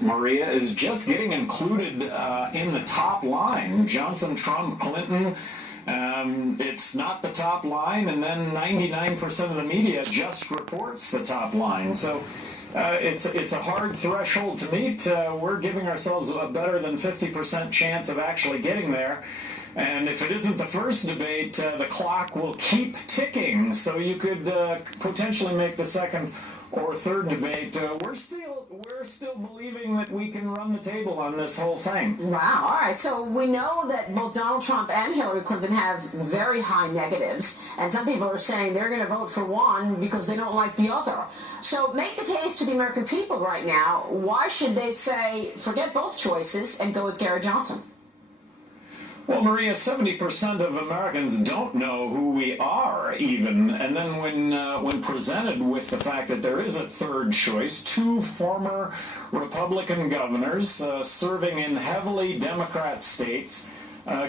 Maria, is just getting included in the top line. Johnson, Trump, Clinton, it's not the top line, and then 99% of the media just reports the top line. So it's a hard threshold to meet. We're giving ourselves a better than 50% chance of actually getting there. And if it isn't the first debate, the clock will keep ticking. So you could potentially make the second or third debate. We're still believing that we can run the table on this whole thing. Wow. All right. So we know that both Donald Trump and Hillary Clinton have very high negatives, and some people are saying they're going to vote for one because they don't like the other. So make the case to the American people right now. Why should they say forget both choices and go with Gary Johnson? Well, Maria, 70% of Americans don't know who we are, even. And then when presented with the fact that there is a third choice, two former Republican governors serving in heavily Democrat states,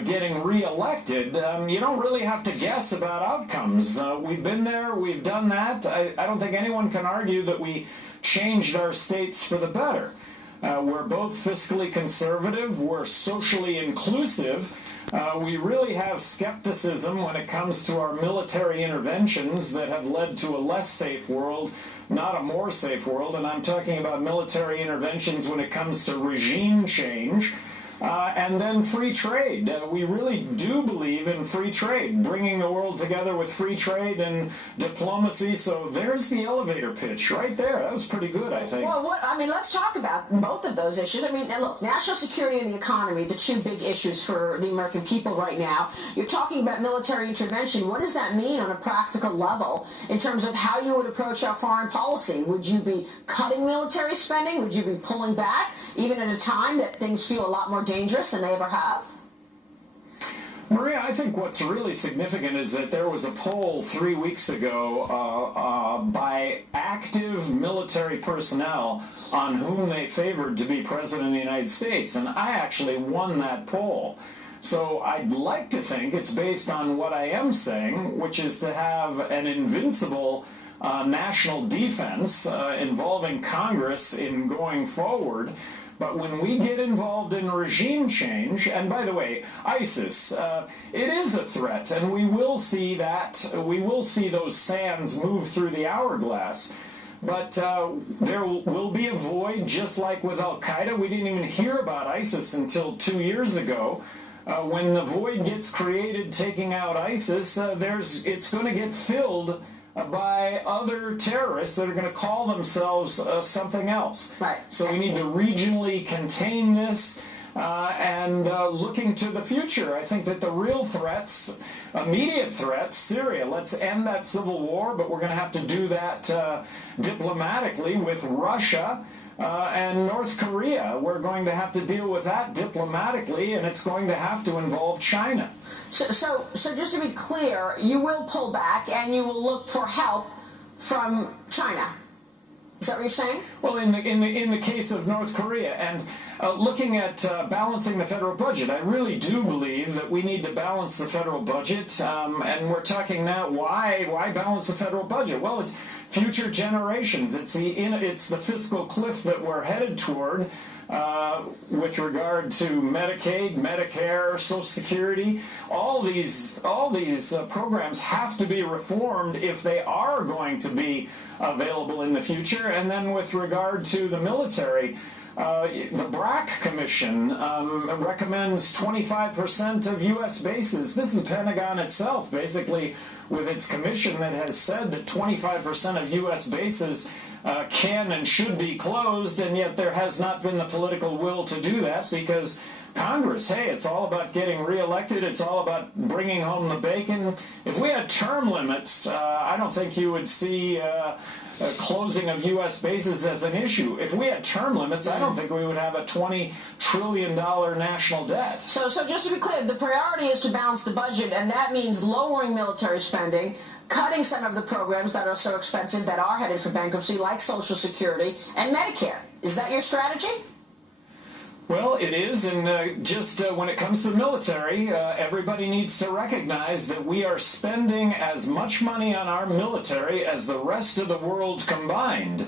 getting reelected, you don't really have to guess about outcomes. We've been there, we've done that. I don't think anyone can argue that we changed our states for the better. We're both fiscally conservative, we're socially inclusive. We really have skepticism when it comes to our military interventions that have led to a less safe world, not a more safe world, and I'm talking about military interventions when it comes to regime change. And then free trade. We really do believe in free trade, bringing the world together with free trade and diplomacy. So there's the elevator pitch right there. That was pretty good, I think. Well, let's talk about both of those issues. I mean, look, national security and the economy, the two big issues for the American people right now. You're talking about military intervention. What does that mean on a practical level in terms of how you would approach our foreign policy? Would you be cutting military spending? Would you be pulling back, even at a time that things feel a lot more dangerous than they ever have? Maria, I think what's really significant is that there was a poll 3 weeks ago by active military personnel on whom they favored to be president of the United States, and I actually won that poll. So I'd like to think it's based on what I am saying, which is to have an invincible national defense involving Congress in going forward. But when we get involved in regime change, and by the way, ISIS, it is a threat, and we will see those sands move through the hourglass. But there will be a void, just like with Al-Qaeda. We didn't even hear about ISIS until 2 years ago. When the void gets created taking out ISIS, it's going to get filled by other terrorists that are going to call themselves something else. Right. So we need to regionally contain this and looking to the future. I think that the real threats, immediate threats, Syria, let's end that civil war, but we're going to have to do that diplomatically with Russia. And North Korea, we're going to have to deal with that diplomatically, and it's going to have to involve China. So just to be clear, you will pull back and you will look for help from China. Is that what you're saying? Well, in the case of North Korea, and looking at balancing the federal budget, I really do believe that we need to balance the federal budget. And we're talking now, why balance the federal budget? Well, it's future generations. It's the fiscal cliff that we're headed toward with regard to Medicaid, Medicare, Social Security. All these programs have to be reformed if they are going to be available in the future. And then with regard to the military, the BRAC Commission recommends 25% of U.S. bases. This is the Pentagon itself, basically, with its commission that has said that 25% of U.S. bases can and should be closed, and yet there has not been the political will to do that because Congress, hey, it's all about getting reelected. It's all about bringing home the bacon. If we had term limits, I don't think you would see closing of U.S. bases as an issue. If we had term limits, I don't think we would have a $20 trillion national debt. So just to be clear, the priority is to balance the budget, and that means lowering military spending, cutting some of the programs that are so expensive that are headed for bankruptcy, like Social Security and Medicare. Is that your strategy? Well, it is, and just when it comes to the military, everybody needs to recognize that we are spending as much money on our military as the rest of the world combined.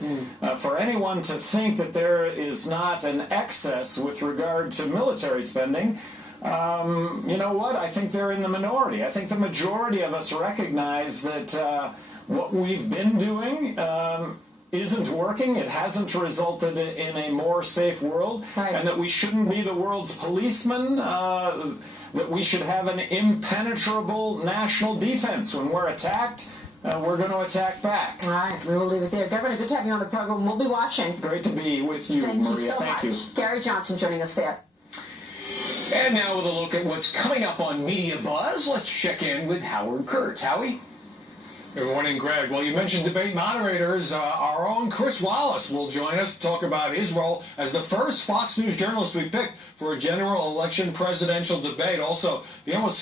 For anyone to think that there is not an excess with regard to military spending, you know what? I think they're in the minority. I think the majority of us recognize that what we've been doing isn't working. It hasn't resulted in a more safe world, right. And that we shouldn't be the world's policemen, that we should have an impenetrable national defense. When we're attacked, we're going to attack back. All right, we will leave it there. Governor, good to have you on the program. We'll be watching. Great to be with you, Thank Maria. you so Thank much. you. Gary Johnson joining us there. And now with a look at what's coming up on Media Buzz, let's check in with Howard Kurtz. Howie? Good morning, Greg. Well, you mentioned debate moderators. Our own Chris Wallace will join us to talk about his role as the first Fox News journalist we picked for a general election presidential debate. Also, the almost